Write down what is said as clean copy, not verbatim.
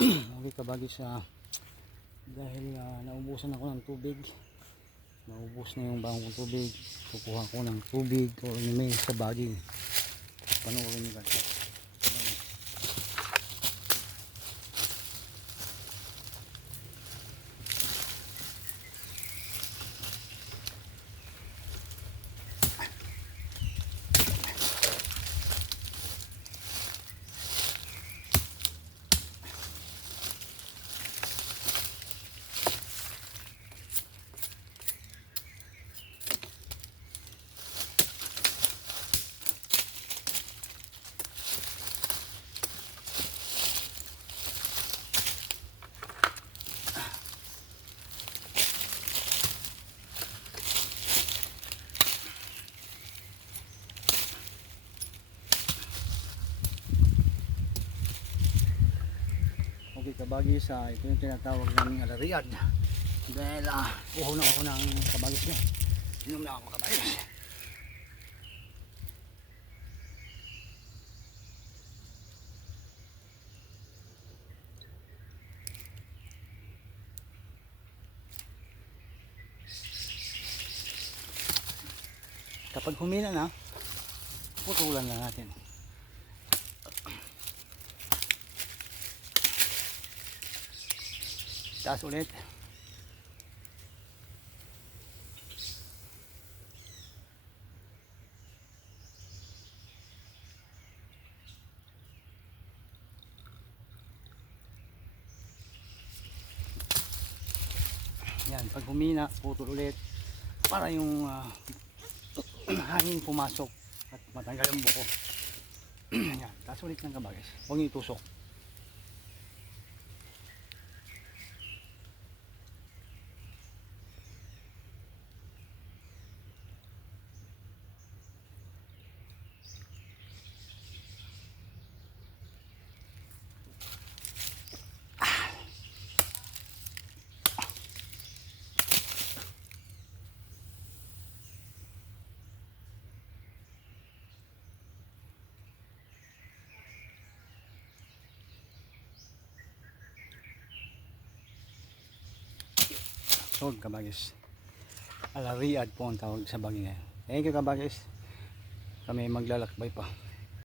Okay kabagi sa dahil naubusan ako ng tubig, naubos na yung bangong kong tubig, kukuha ko ng tubig o may sa bagi. Panoorin nyo guys. Okay kabagi sa ito yung tinatawag ng alariad dahil uhaw na ako ng kabagis niya, inom na ako kabagis. Kapag humina na, putulan na natin. Taas ulit. Yan, pag humina, putol ulit para yung hangin pumasok at matanggal yung buko. Yan, taas ulit ng kabagis. Huwag niyo itusok. So kabagis, alariad po ang tawag sa bagay ngayon. Thank you kabagis, kami maglalakbay pa.